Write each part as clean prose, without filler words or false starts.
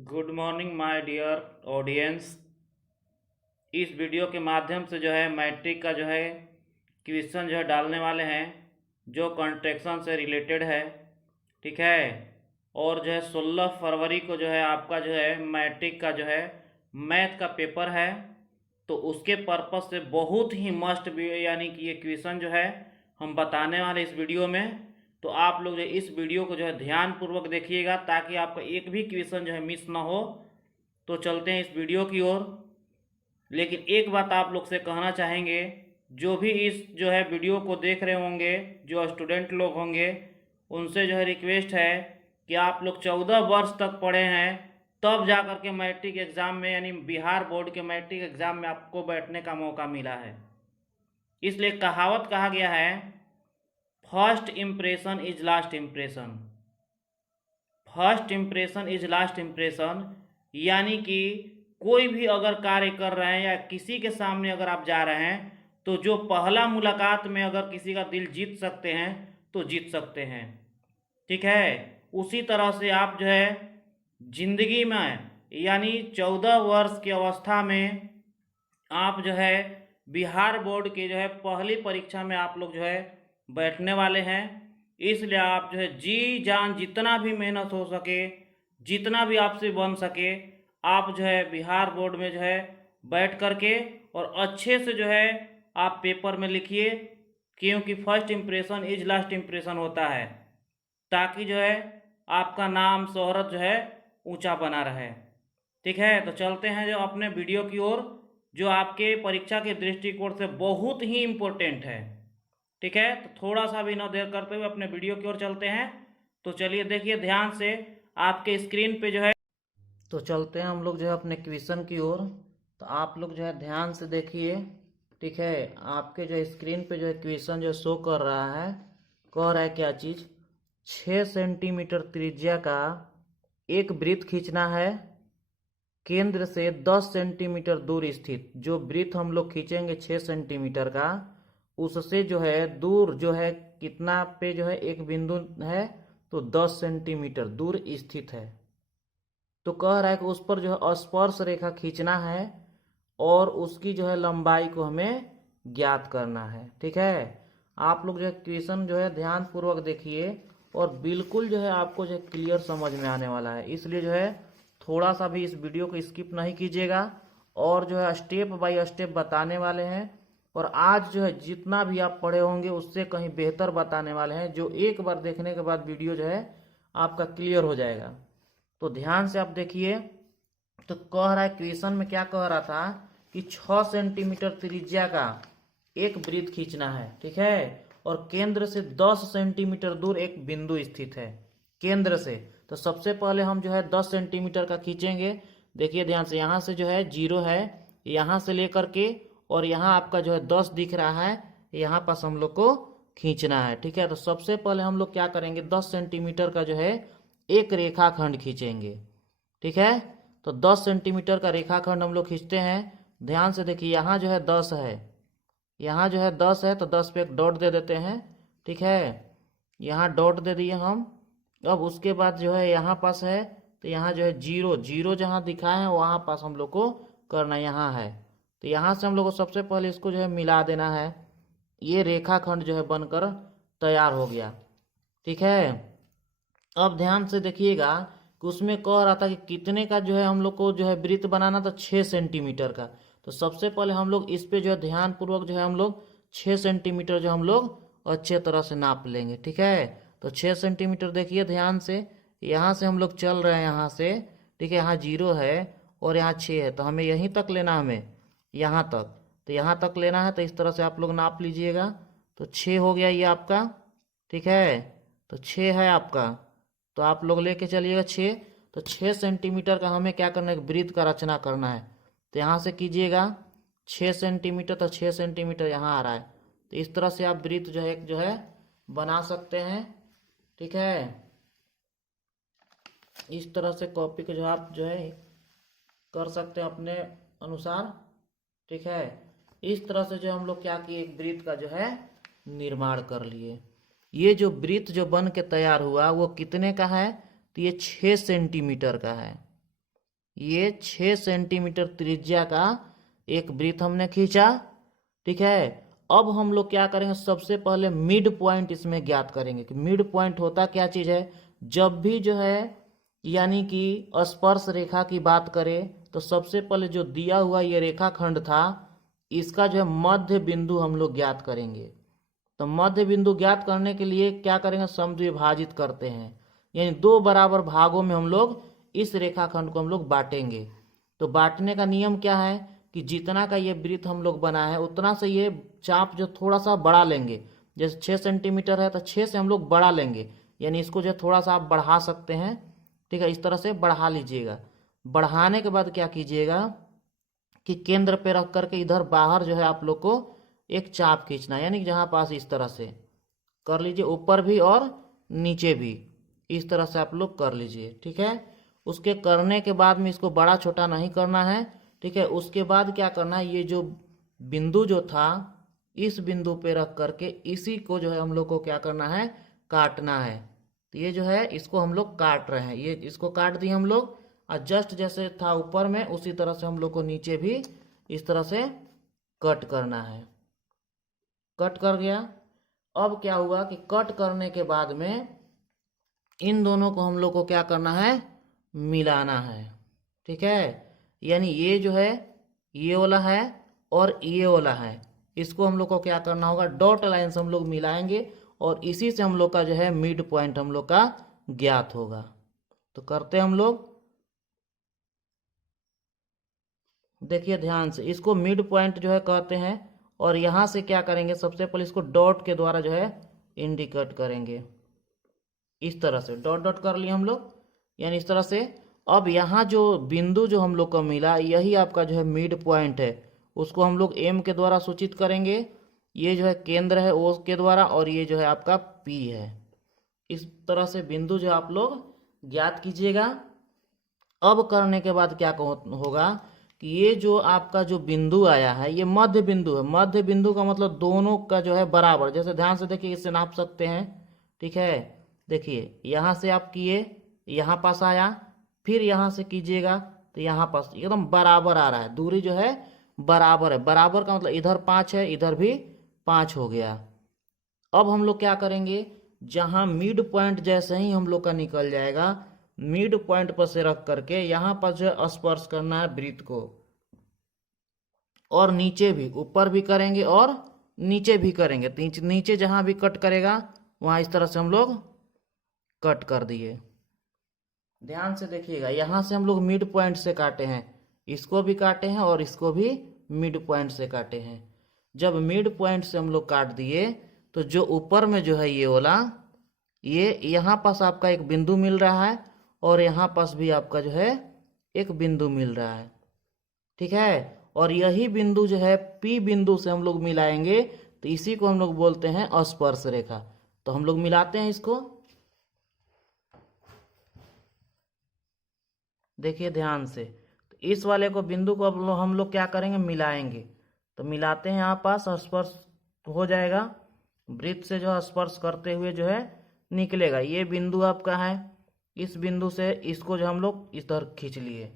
Good morning my dear audience. इस video के माध्यम से जो है मैट्रिक का जो है क्वेश्चन जो है डालने वाले हैं जो कॉन्ट्रैक्शन से रिलेटेड है। ठीक है। और जो है 16 फरवरी को जो है आपका जो है मैट्रिक का जो है मैथ का पेपर है। तो उसके पर्पस से बहुत ही मस्ट भी यानी कि ये क्वेश्चन जो है हम बताने वाले इस वीडियो में। तो आप लोग जो इस वीडियो को जो है ध्यानपूर्वक देखिएगा ताकि आपका एक भी क्वेश्चन जो है मिस ना हो। तो चलते हैं इस वीडियो की ओर। लेकिन एक बात आप लोग से कहना चाहेंगे, जो भी इस जो है वीडियो को देख रहे होंगे, जो स्टूडेंट लोग होंगे, उनसे जो है रिक्वेस्ट है कि आप लोग 14 वर्ष तक पढ़े हैं तब जा कर के मैट्रिक एग्ज़ाम में यानी बिहार बोर्ड के मैट्रिक एग्ज़ाम में आपको बैठने का मौका मिला है। इसलिए कहावत कहा गया है, first impression is last impression. First impression is last impression यानी कि कोई भी अगर कार्य कर रहे हैं या किसी के सामने अगर आप जा रहे हैं तो जो पहला मुलाकात में अगर किसी का दिल जीत सकते हैं तो जीत सकते हैं। ठीक है। उसी तरह से आप जो है जिंदगी में यानी 14 वर्ष की अवस्था में आप जो है बिहार बोर्ड के जो है पहली परीक्षा में आप लोग जो है बैठने वाले हैं। इसलिए आप जो है जी जान जितना भी मेहनत हो सके, जितना भी आपसे बन सके, आप जो है बिहार बोर्ड में जो है बैठ करके और अच्छे से जो है आप पेपर में लिखिए, क्योंकि first impression is last impression होता है, ताकि जो है आपका नाम शोहरत जो है ऊंचा बना रहे। ठीक है। तो चलते हैं जो अपने वीडियो की ओर, जो आपके परीक्षा के दृष्टिकोण से बहुत ही इम्पोर्टेंट है। ठीक है। तो थोड़ा सा भी न देर करते हुए अपने वीडियो की ओर चलते हैं। तो चलिए देखिए ध्यान से आपके स्क्रीन पे जो है। तो चलते हैं हम लोग जो है अपने क्वेश्चन की ओर। तो आप लोग जो है ध्यान से देखिए। ठीक है। आपके जो स्क्रीन पे जो है क्वेश्चन जो शो कर रहा है, कह रहा है क्या चीज़, 6 सेंटीमीटर त्रिज्या का एक वृत्त खींचना है। केंद्र से 10 सेंटीमीटर दूर स्थित जो वृत्त हम लोग खींचेंगे 6 सेंटीमीटर का, उससे जो है दूर जो है कितना पे जो है एक बिंदु है, तो 10 सेंटीमीटर दूर स्थित है। तो कह रहा है कि उस पर जो है स्पर्श रेखा खींचना है और उसकी जो है लंबाई को हमें ज्ञात करना है। ठीक है। आप लोग जो है क्वेश्चन जो है ध्यान पूर्वक देखिए और बिल्कुल जो है आपको जो है क्लियर समझ में आने वाला है। इसलिए जो है थोड़ा सा भी इस वीडियो को स्किप नहीं कीजिएगा और जो है स्टेप बाय स्टेप बताने वाले हैं। और आज जो है जितना भी आप पढ़े होंगे उससे कहीं बेहतर बताने वाले हैं, जो एक बार देखने के बाद वीडियो जो है आपका क्लियर हो जाएगा। तो ध्यान से आप देखिए। तो कह रहा है क्वेश्चन में क्या कह रहा था कि 6 सेंटीमीटर त्रिज्या का एक वृत्त खींचना है। ठीक है। और केंद्र से 10 सेंटीमीटर दूर एक बिंदु स्थित है केंद्र से। तो सबसे पहले हम जो है 10 सेंटीमीटर का खींचेंगे। देखिए ध्यान से, यहाँ से जो है 0 है, यहाँ से लेकर के और यहाँ आपका जो है 10 दिख रहा है, यहाँ पास हम लोग को खींचना है। ठीक है। तो सबसे पहले हम लोग क्या करेंगे, 10 सेंटीमीटर का जो है एक रेखाखंड खींचेंगे। ठीक है। तो 10 सेंटीमीटर का रेखाखंड हम लोग खींचते हैं। ध्यान से देखिए, यहाँ जो है 10 है, यहाँ जो है 10 है, तो 10 पे एक डॉट दे देते हैं। ठीक है। यहाँ डॉट दे दिए हम। अब उसके बाद जो है यहाँ पास है, तो यहाँ जो है 0 0 जहाँ दिखाए हैं वहाँ पास हम लोग को करना यहाँ है। तो यहाँ से हम लोग को सबसे पहले इसको जो है मिला देना है। ये रेखाखंड जो है बनकर तैयार हो गया। ठीक है। अब ध्यान से देखिएगा कि उसमें कह रहा था कि कितने का जो है हम लोग को जो है वृत्त बनाना था, 6 सेंटीमीटर का। तो सबसे पहले हम लोग इस पे जो है ध्यान पूर्वक जो है हम लोग 6 सेंटीमीटर जो हम लोग अच्छे तरह से नाप लेंगे। ठीक है। तो 6 सेंटीमीटर देखिए ध्यान से, यहाँ से हम लोग चल रहे हैं यहाँ से। ठीक है। यहाँ 0 है और यहाँ 6 है, तो हमें यहीं तक लेना, हमें यहाँ तक, तो यहाँ तक लेना है। तो इस तरह से आप लोग नाप लीजिएगा। तो 6 हो गया ये आपका। ठीक है। तो 6 है आपका, तो आप लोग लेके चलिएगा 6। तो 6 सेंटीमीटर का हमें क्या करना है, वृत्त का रचना करना है। तो यहाँ से कीजिएगा 6 सेंटीमीटर, तो 6 सेंटीमीटर यहाँ आ रहा है। तो इस तरह से आप वृत्त जो है एक जो है बना सकते हैं। ठीक है। इस तरह से कॉपी को जो आप जो है कर सकते हैं अपने अनुसार। ठीक है। इस तरह से जो हम लोग क्या किए, एक वृत्त का जो है निर्माण कर लिए। ये जो वृत्त जो बन के तैयार हुआ वो कितने का है, तो ये 6 सेंटीमीटर का है। ये 6 सेंटीमीटर त्रिज्या का एक वृत्त हमने खींचा। ठीक है, अब हम लोग क्या करेंगे, सबसे पहले मिड पॉइंट इसमें ज्ञात करेंगे कि मिड पॉइंट होता क्या चीज़ है। जब भी जो है यानी कि स्पर्श रेखा की बात करें तो सबसे पहले जो दिया हुआ ये रेखाखंड था इसका जो है मध्य बिंदु हम लोग ज्ञात करेंगे। तो मध्य बिंदु ज्ञात करने के लिए क्या करेंगे, समद्विभाजित करते हैं, यानी 2 बराबर भागों में हम लोग इस रेखाखंड को हम लोग बांटेंगे। तो बांटने का नियम क्या है कि जितना का ये वृत्त हम लोग बना है उतना से ये चाप जो थोड़ा सा बढ़ा लेंगे। जैसे 6 सेंटीमीटर है तो 6 से हम लोग बढ़ा लेंगे, यानी इसको जो थोड़ा सा आप बढ़ा सकते हैं। ठीक है, इस तरह से बढ़ा लीजिएगा। बढ़ाने के बाद क्या कीजिएगा कि केंद्र पे रख करके इधर बाहर जो है आप लोग को एक चाप खींचना, यानी कि जहाँ पास इस तरह से कर लीजिए, ऊपर भी और नीचे भी इस तरह से आप लोग कर लीजिए। ठीक है, उसके करने के बाद में इसको बड़ा छोटा नहीं करना है। ठीक है, उसके बाद क्या करना है, ये जो बिंदु जो था इस बिंदु पे रख करके इसी को जो है हम लोग को क्या करना है, काटना है। तो ये जो है इसको हम लोग काट रहे हैं, ये इसको काट दिए हम लोग, और जस्ट जैसे था ऊपर में उसी तरह से हम लोग को नीचे भी इस तरह से कट करना है। कट कर गया। अब क्या हुआ कि कट करने के बाद में इन दोनों को हम लोग को क्या करना है, मिलाना है। ठीक है, यानी ये जो है ये वाला है और ये वाला है, इसको हम लोग को क्या करना होगा, डॉट लाइन से हम लोग मिलाएंगे और इसी से हम लोग का जो है मिड पॉइंट हम लोग का ज्ञात होगा। तो करते हम लोग, देखिए ध्यान से, इसको मिड पॉइंट जो है कहते हैं। और यहाँ से क्या करेंगे, सबसे पहले इसको डॉट के द्वारा जो है इंडिकेट करेंगे, इस तरह से डॉट डॉट कर लिए हम लोग, यानी इस तरह से। अब यहाँ जो बिंदु जो हम लोग को मिला यही आपका जो है मिड पॉइंट है, उसको हम लोग एम के द्वारा सूचित करेंगे। ये जो है केंद्र है ओ के द्वारा, और ये जो है आपका पी है। इस तरह से बिंदु जो आप लोग ज्ञात कीजिएगा। अब करने के बाद क्या होगा कि ये जो आपका जो बिंदु आया है ये मध्य बिंदु है। मध्य बिंदु का मतलब दोनों का जो है बराबर, जैसे ध्यान से देखिए, इससे नाप सकते हैं। ठीक है, देखिए यहाँ से आप किए, यहाँ पास आया, फिर यहाँ से कीजिएगा तो यहाँ पास एकदम बराबर आ रहा है, दूरी जो है बराबर है। बराबर का मतलब इधर 5 है, इधर भी 5 हो गया। अब हम लोग क्या करेंगे, जहाँ मिड पॉइंट जैसे ही हम लोग का निकल जाएगा, मिड पॉइंट पर से रख करके यहाँ पर जो है स्पर्श करना है वृत्त को, और नीचे भी, ऊपर भी करेंगे और नीचे भी करेंगे। नीचे जहाँ भी कट करेगा वहाँ इस तरह से हम लोग कट कर दिए। ध्यान से देखिएगा, यहाँ से हम लोग मिड पॉइंट से काटे हैं, इसको भी काटे हैं और इसको भी मिड पॉइंट से काटे हैं। जब मिड पॉइंट से हम लोग काट दिए तो जो ऊपर में जो है ये वाला, ये यहाँ पास आपका एक बिंदु मिल रहा है और यहाँ पास भी आपका जो है एक बिंदु मिल रहा है। ठीक है, और यही बिंदु जो है पी बिंदु से हम लोग मिलाएंगे, तो इसी को हम लोग बोलते हैं स्पर्श रेखा। तो हम लोग मिलाते हैं इसको, देखिए ध्यान से। तो इस वाले को बिंदु को अब हम लोग क्या करेंगे, मिलाएंगे। तो मिलाते हैं, यहाँ पास स्पर्श हो जाएगा, वृत्त से जो स्पर्श करते हुए जो है निकलेगा। ये बिंदु आपका है, इस बिंदु से इसको जो हम लोग इस तरह खींच लिए,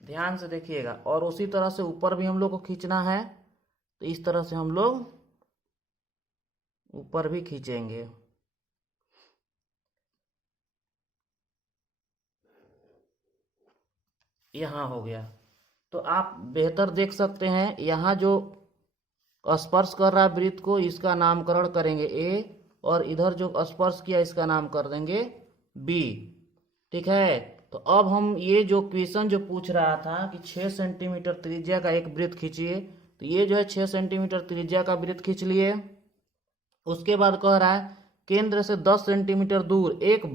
ध्यान से देखिएगा। और उसी तरह से ऊपर भी हम लोग को खींचना है, तो इस तरह से हम लोग ऊपर भी खींचेंगे। यहाँ हो गया। तो आप बेहतर देख सकते हैं, यहाँ जो स्पर्श कर रहा है वृत्त को, इसका नामकरण करेंगे ए, और इधर जो स्पर्श किया इसका नाम कर देंगे बी। ठीक है, तो अब हम ये जो क्वेश्चन जो पूछ रहा था कि 6 सेंटीमीटर त्रिज्या का एक वृत्त खींचिए, तो ये जो है 6 सेंटीमीटर त्रिज्या का वृत्त खींच लिए। उसके बाद कह रहा है केंद्र से 10 सेंटीमीटर दूर एक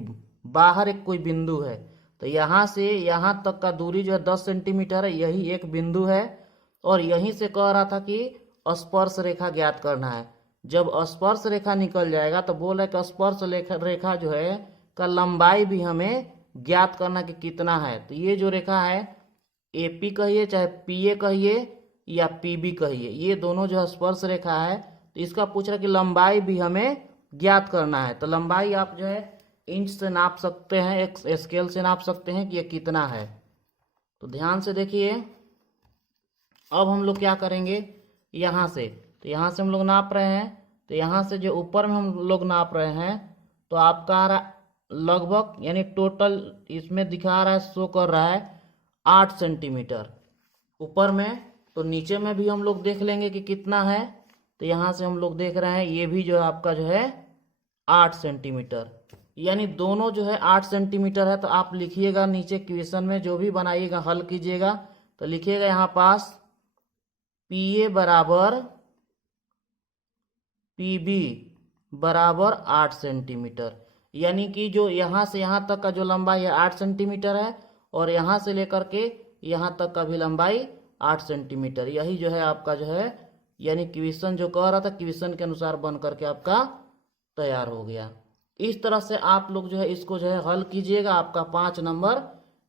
बाहर एक कोई बिंदु है, तो यहाँ से यहाँ तक का दूरी जो है 10 सेंटीमीटर है, यही एक बिंदु है। और यहीं से कह रहा था कि स्पर्श रेखा ज्ञात करना है। जब स्पर्श रेखा निकल जाएगा तो बोल रहा है कि स्पर्श रेखा जो है का लंबाई भी हमें ज्ञात करना कि कितना है। तो ये जो रेखा है एपी कहिए चाहे पीए कहिए या पीबी कहिए, ये दोनों जो स्पर्श रेखा है, तो इसका पूछ रहा है कि लंबाई भी हमें ज्ञात करना है। तो लंबाई आप जो है इंच से नाप सकते हैं, एक स्केल से नाप सकते हैं कि ये कितना है। तो ध्यान से देखिए, अब हम लोग क्या करेंगे, यहाँ से, तो यहाँ से हम लोग नाप रहे हैं, तो यहाँ से जो ऊपर में हम लोग नाप रहे हैं, तो आपका आ रहा लगभग, यानी टोटल इसमें दिखा रहा है, शो कर रहा है 8 सेंटीमीटर ऊपर में। तो नीचे में भी हम लोग देख लेंगे कि कितना है। तो यहाँ से हम लोग देख रहे हैं, ये भी जो है आपका जो है 8 सेंटीमीटर, यानी दोनों जो है 8 सेंटीमीटर है। तो आप लिखिएगा नीचे क्वेश्चन में, जो भी बनाइएगा हल कीजिएगा तो लिखिएगा यहाँ पास PA बराबर PB बराबर 8 सेंटीमीटर, यानी कि जो यहाँ से यहाँ तक का जो लंबाई है 8 सेंटीमीटर है, और यहाँ से लेकर के यहाँ तक का भी लंबाई 8 सेंटीमीटर। यही जो है आपका जो है, यानी क्वेश्चन जो कह रहा था, क्वेश्चन के अनुसार बन करके आपका तैयार हो गया। इस तरह से आप लोग जो है इसको जो है हल कीजिएगा, आपका 5 नंबर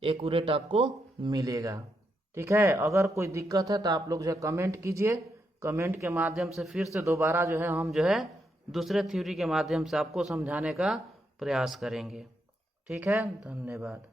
एक्यूरेट आपको मिलेगा। ठीक है, अगर कोई दिक्कत है तो आप लोग जो है कमेंट कीजिए, कमेंट के माध्यम से फिर से दोबारा जो है हम जो है दूसरे थ्योरी के माध्यम से आपको समझाने का प्रयास करेंगे। ठीक है, धन्यवाद।